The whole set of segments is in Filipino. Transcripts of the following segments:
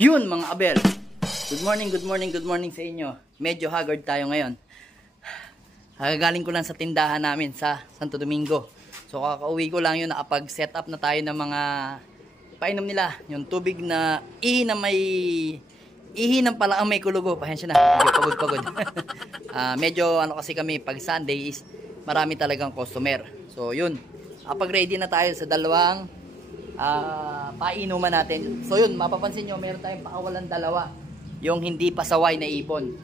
Yun mga abel. Good morning sa inyo. Medyo haggard tayo ngayon. Galing ko lang sa tindahan namin sa Santo Domingo. So kakauwi ko lang yun, nakapag-set up na tayo ng mga painom nila. Yung tubig na ihi ng pala ang may kulugo. Pasensya na, medyo pagod. Medyo ano kasi kami, pag Sunday is marami talagang customer. So yun, kapag ready na tayo sa dalawang painuman natin. So yun, mapapansin nyo, meron tayong pakawalan dalawa. Yung hindi pasaway na ibon.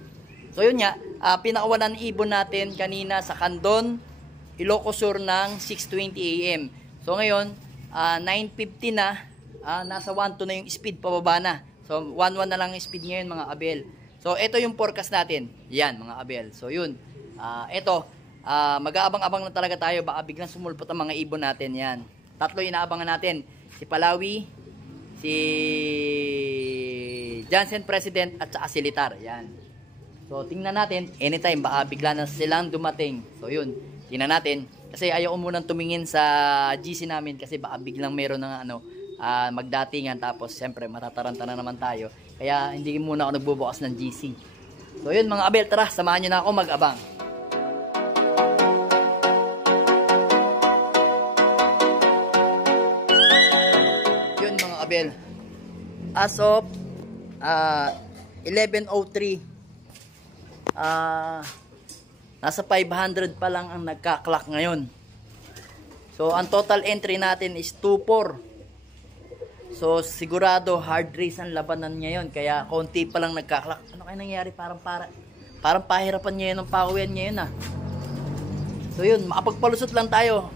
So yun nga, pinakawalan ibon natin kanina sa Candon, Ilocos Sur ng 6:20 AM. So ngayon, 9:50 na, nasa 1-2 na yung speed, pababa na. So 1-1 na lang yung speed ngayon mga abel. So ito yung forecast natin. Yan mga abel. So yun, ito, mag-aabang-abang na talaga tayo. Baka biglang sumulpot ang mga ibon natin. Yan. Tatlo inaabangan natin. Si Palawi, si Johnson President at saka si Litar. Yan. So tingnan natin, anytime baka bigla na silang dumating. So yun, tingnan natin. Kasi ayaw ko munang tumingin sa GC namin kasi baka biglang meron ng magdatingan, tapos siyempre matataranta na naman tayo. Kaya hindi muna ako nagbubukas ng GC. So yun mga abel, tara, samahan nyo na ako mag-abang. Abel, as of 11:03, nasa 500 pa lang ang nagka-clock ngayon. So ang total entry natin is 2-4. So sigurado hard race ang labanan ngayon, kaya konti pa lang nagka-clock. Ano kaya nangyari? Parang pahirapan ngayon ng pakuyan ngayon So yun, makapagpalusot lang tayo.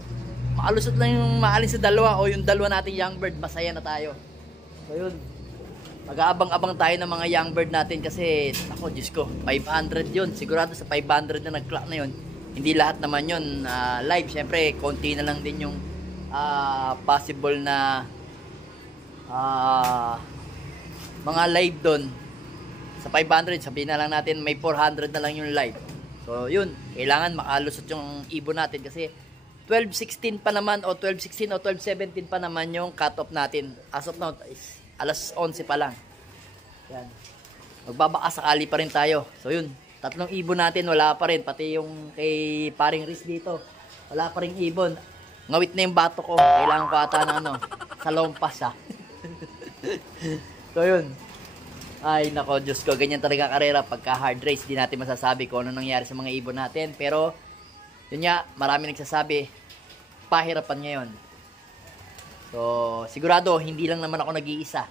Makalusot lang yung maalis sa dalawa o yung dalawa nating young bird, masaya na tayo. So yun, mag-aabang-abang tayo ng mga young bird natin kasi ako, Diyos ko, 500 yun. Sigurado sa 500 na nag-clock na yun. Hindi lahat naman yun live. Siyempre, konti na lang din yung possible na mga live doon. Sa 500, sabihin na lang natin may 400 na lang yung live. So yun, kailangan makalusot yung ibon natin kasi 12:16 pa naman o 12:16 o 12:17 pa naman yung cut-off natin. As of now, is alas 11 pa lang. Yan. Magbabaka sakali pa rin tayo. So yun, tatlong ibon natin wala pa rin. Pati yung kay paring Riz dito, wala pa rin ibon. Ngawit na yung bato ko. Kailangan ko ata ng salompas So yun. Ay nako, Diyos ko, ganyan talaga karera pagka hard race. Di natin masasabi kung ano nangyari sa mga ibon natin. Pero yun nga, marami nagsasabi pahirapan ngayon. So sigurado hindi lang naman ako nag-iisa.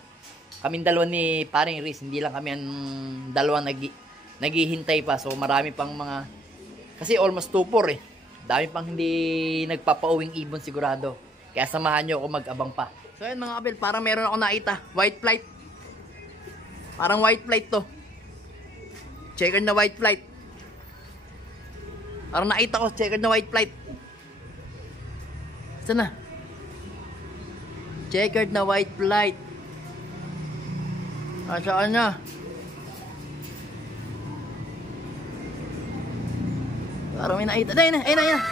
Kaming dalawa ni paring Riz, hindi lang kami ang dalawa naghihintay pa. So marami pang mga, kasi almost 2-4 dami pang hindi nagpapauwing ibon sigurado. Kaya samahan nyo ako mag-abang pa. So yun mga abel, parang meron ako nakita, white flight. Parang white flight to. Checkered na white flight. Parang nakita ko, checkered na white flight. Saan na? Checkered na white flight. Saan na? Parang may nakita. Ayun na, ayun na, ayun na.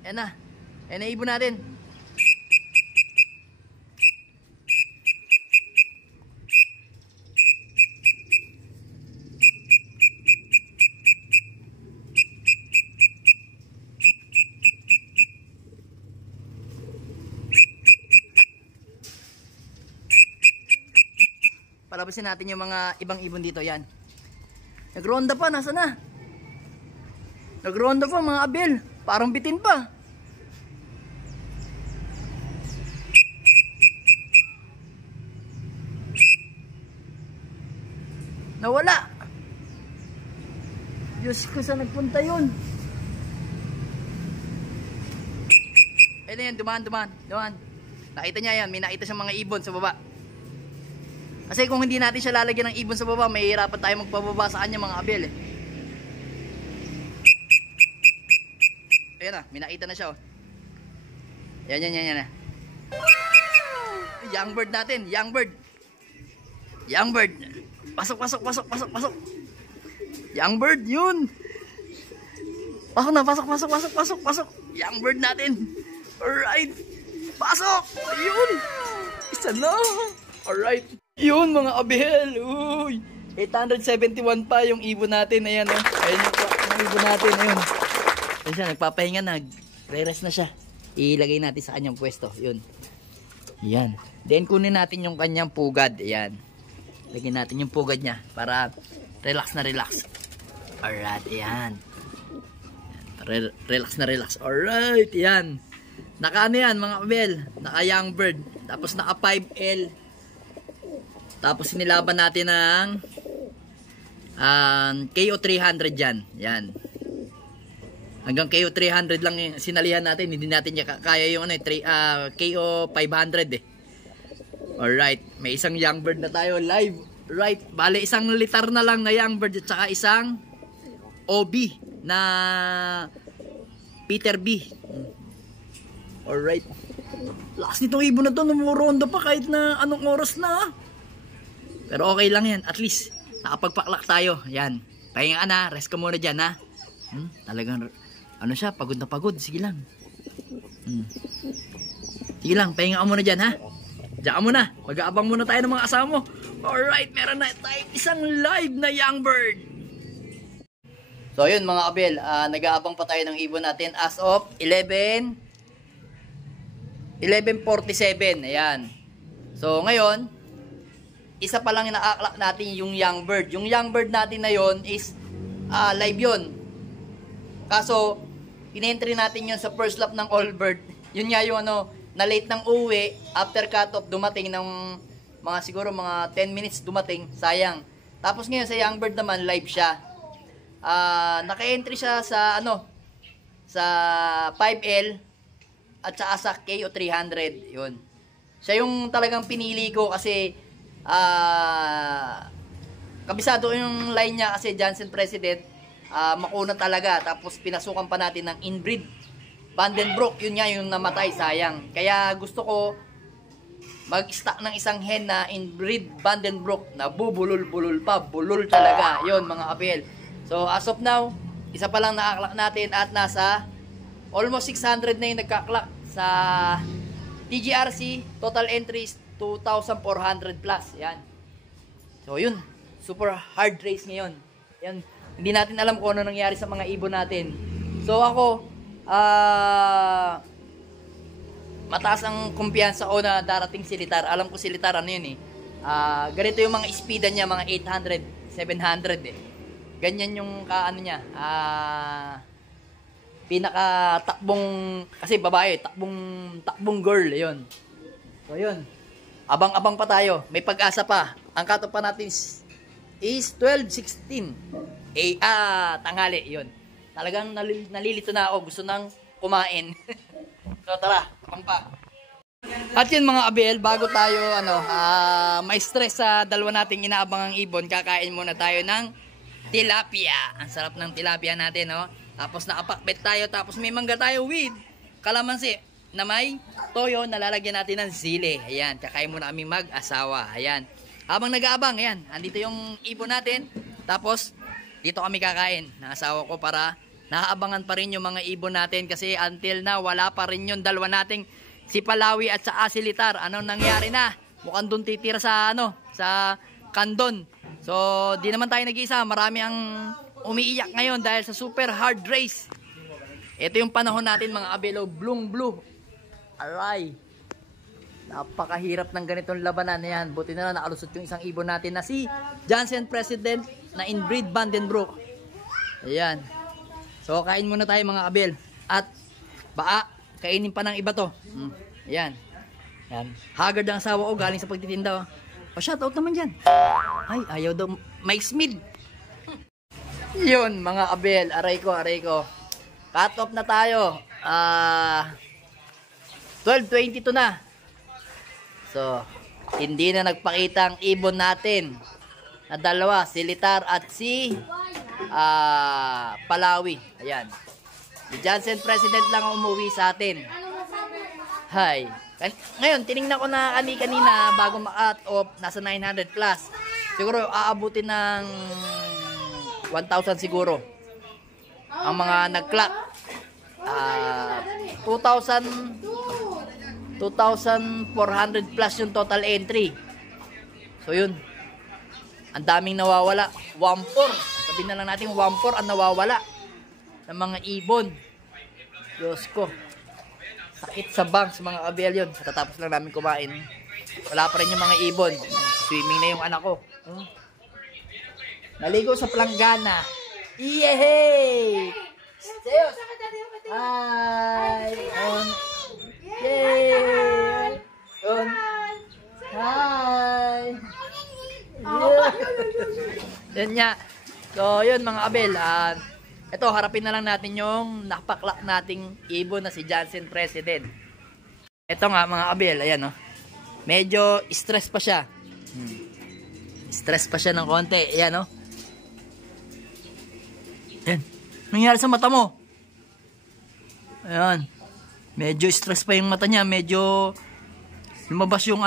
Ayun na. Ayun na ibon natin. Palabasin natin yung mga ibang ibon dito. Yan. Nagronda pa. Nasa na? Nagronda pa mga abel. Parang bitin pa. Nawala. Diyos ko, saan nagpunta yun? Ayun na yan. Dumaan. Nakita niya yan. May nakita siyang mga ibon sa baba. Kasi kung hindi natin siya lalagyan ng ibon sa baba, may hirapan tayo magpababa sa kanya mga abel Ayan na, may nakita na siya Yan. Young bird natin, young bird. Pasok. Young bird, yun. Pasok na, pasok. Young bird natin. Alright. Pasok. Ayun. Isa na. Alright. Yun mga abel. Uy. 871 pa yung ibon natin. Ayan o. Ayan yung ibon natin. Ayun. Ayan siya. Nagpapahinga na. Re-rest na siya. Ilagay natin sa kanyang pwesto. Yun. Ayan. Then kunin natin yung kanyang pugad. Ayan. Lagyan natin yung pugad niya. Para relax na relax. Alright. Ayan. Relax na relax. Alright. Ayan. Naka ano yan mga kabel. Naka young bird. Tapos naka 5L. Tapos sinilaban natin ng KO 300 dyan. Yan. Hanggang KO 300 lang yung sinalihan natin. Hindi natin kaya yung KO 500 eh. Alright. May isang young bird na tayo live. Right. Bale isang litar na lang na young bird at saka isang OB na Peter B. Alright. Lakas nitong ibon na to. Numuronda pa kahit na anong oras na. Pero okay lang yan. At least nakapagpaklak tayo. Yan. Pahinga ka na. Rest ka muna dyan ha. Talagang ano siya. Pagod na pagod. Sige lang. Sige lang. Pahinga ka muna dyan ha. Diyan ka muna. Mag-aabang muna tayo ng mga asawa mo. Alright. Meron na tayo isang live na young bird. So yun mga kabel. Nag-aabang pa tayo ng ibon natin as of 11:47. Ayan. So ngayon, isa pa lang na-aklak natin yung young bird. Yung young bird natin na yon is live yun. Kaso, in-entry natin yun sa first lap ng all bird. Yun nga yung na late ng uwi, after cut-off, dumating ng siguro mga 10 minutes dumating, sayang. Tapos ngayon sa young bird naman, live siya. Naka-entry siya sa sa 5L at saka sa KO 300. Yun. Siya yung talagang pinili ko kasi kabisado yung line niya kasi Johnson President, makuna talaga. Tapos pinasukan pa natin ng inbreed Vandenbroek. Yun nga yung namatay, sayang. Kaya gusto ko mag-stock ng isang hen na inbreed Vandenbroek na bubulol-bulol pa. Bulol talaga. Yun mga kapil. So as of now, isa pa lang nakaklak natin at nasa almost 600 na yung nagkaklak sa TGRC. Total entries 2,400 plus. Yan. So yun, super hard race ngayon. Yan. Hindi natin alam kung ano nangyari sa mga ibon natin. So ako, mataas ang kumpiyansa ko na darating si Litar. Alam ko si Litar ano yun eh. Ganito yung mga speedan niya, mga 800, 700 eh. Ganyan yung kaano niya. Pinaka takbong, kasi babae, takbong girl, yun. So yun. Abang-abang pa tayo. May pag-asa pa. Ang cut-off pa natin is 12:16. Tanghali, yun. Talagang nalilito na ako. Gusto nang kumain. So tara, abang pa. At yun mga abel, bago tayo may stress sa dalawa nating inaabang ang ibon, kakain muna tayo ng tilapia. Ang sarap ng tilapia natin, no? Tapos nakapakbet tayo, tapos may mangga tayo with kalamansi na may toyo na lalagyan natin ng sili. Ayan, kakain muna kami mag-asawa. Ayan. Habang nag-aabang, ayan, andito yung ibon natin. Tapos, dito kami kakain ng asawa ko para nakaabangan pa rin yung mga ibon natin kasi until na wala pa rin yung dalawa nating si Palawi at sa si Litar. Anong nangyari na? Mukhang doon titira sa sa Kandon. So, di naman tayo nag-iisa. Marami ang umiiyak ngayon dahil sa super hard race. Ito yung panahon natin mga abelo, blue. Aray. Napakahirap ng ganitong labanan na yan. Buti na lang nakalusot yung isang ibon natin na si Johnson President na inbreed Vandenbroek. Ayan. So, kain muna tayo mga abel. At baka kainin pa ng iba to. Ayan. Ayan. Haggard ang asawa ko galing sa pagtitinda. Pa-shoutout naman dyan. Ay, ayaw daw. Mike Smith. Yun, mga abel. Aray ko. Cut off na tayo. 12:22 na. So, hindi na nagpakita ang ibon natin. Na dalawa, si Litar at si Palawi. Ayan. Si Johnson President lang ang umuwi sa atin. Hi. Ngayon, tinignan ko na kanina bago ma-cut off, nasa 900 plus. Siguro aabutin ng 1,000 siguro ang mga nag-clock. 2,400 plus yung total entry. So yun, ang daming nawawala. 1,400, sabi na lang natin 1,400 ang nawawala ng mga ibon. Diyos ko, sakit sa bangs mga kabel yun. Tatapos lang namin kumain, wala pa rin yung mga ibon. Swimming na yung anak ko. Naligo sa planggana. Yehey! Serious! Hi! Yay! Hi! Yan nga. So, yun mga kabel. Ito, harapin na lang natin yung napaklak nating ibon na si Jansen President. Ito nga mga kabel. Ayan, medyo stress pa siya. Stress pa siya ng konti. Ayan, Ayan. Nangyari sa mata mo? Ayan. Medyo stress pa yung mata niya. Medyo lumabas yung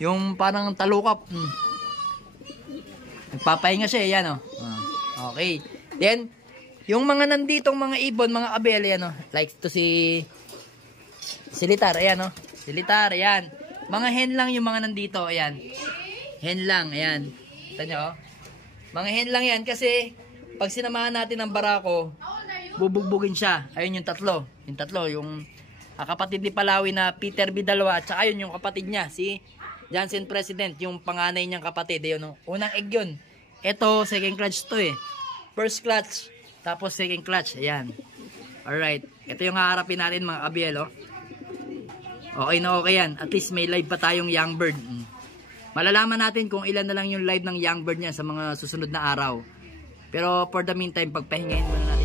yung parang talukap. Nagpapahinga siya. Ayan, Okay. Then, yung mga nanditong mga ibon, mga abel, ayan, like to si Litar. Ayan, si Litar. Ayan. Mga hen lang yung mga nandito. Ayan. Hen lang. Ayan. Kita nyo, mga hen lang yan kasi pag sinamahan natin ng barako, bubugbugin siya. Ayun yung tatlo. Yung kapatid ni Palawi na Peter Bidalwa. At saka yun yung kapatid niya, si Jansen President. Yung panganay niyang kapatid. Ayun, unang egg yun. Ito, second clutch to First clutch, tapos second clutch. Ayan. Alright. Ito yung haharapin natin mga kabiel. Okay na okay yan. At least may live pa tayong young bird. Malalaman natin kung ilan na lang yung live ng young bird niya sa mga susunod na araw. Pero for the meantime, pagpahingahin muna natin.